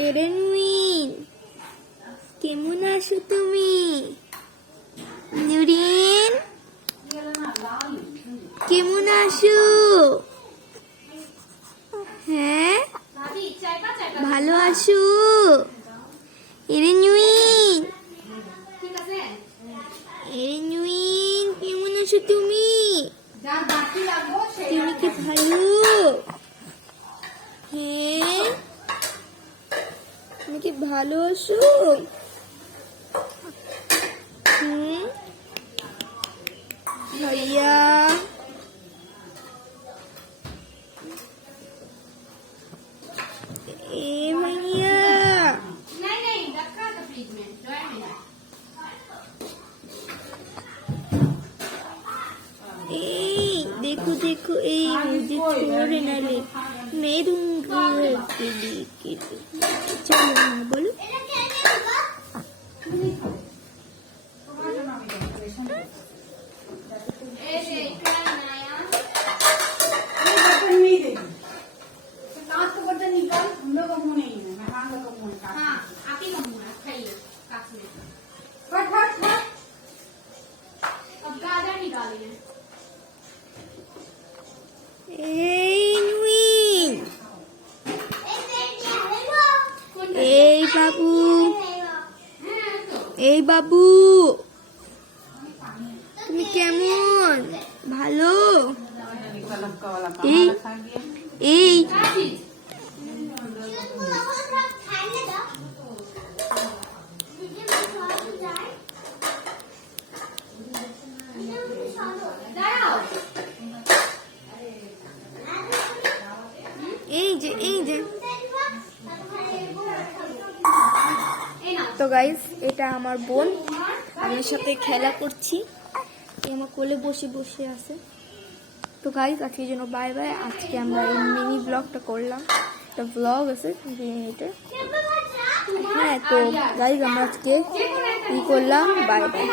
এরেনউইন, কেমন আছো তুমি? নুরিন, কেমন আছো? হ্যাঁ, ভালো আছো? এরেনউইন, এরেনউইন, কেমন আছো তুমি? তুমি কি ভালো? হ্যাঁ, তুমি কি ভালো আছো? ভাইয়া, भैया नहीं रखा था फ्रिज में ड्रायर में देखो देखो मुझे छोड़ ना ले, मैं दूंगी चलो बोलो। बाबू, बाबू, তুমি কেমন? ভালো? এই যে তো গাইস, এটা আমার বোন, আমার সাথে খেলা করছি, আমার কোলে বসে বসে আছে। তো গাইস, আজকের জন্য বাই বাই। আজকে আমরা এই মিনি ব্লগটা করলাম, একটা ব্লগ আছে 2 মিনিটের। হ্যাঁ, তো গাইস আমরা আজকে কি করলাম, বাই বাই।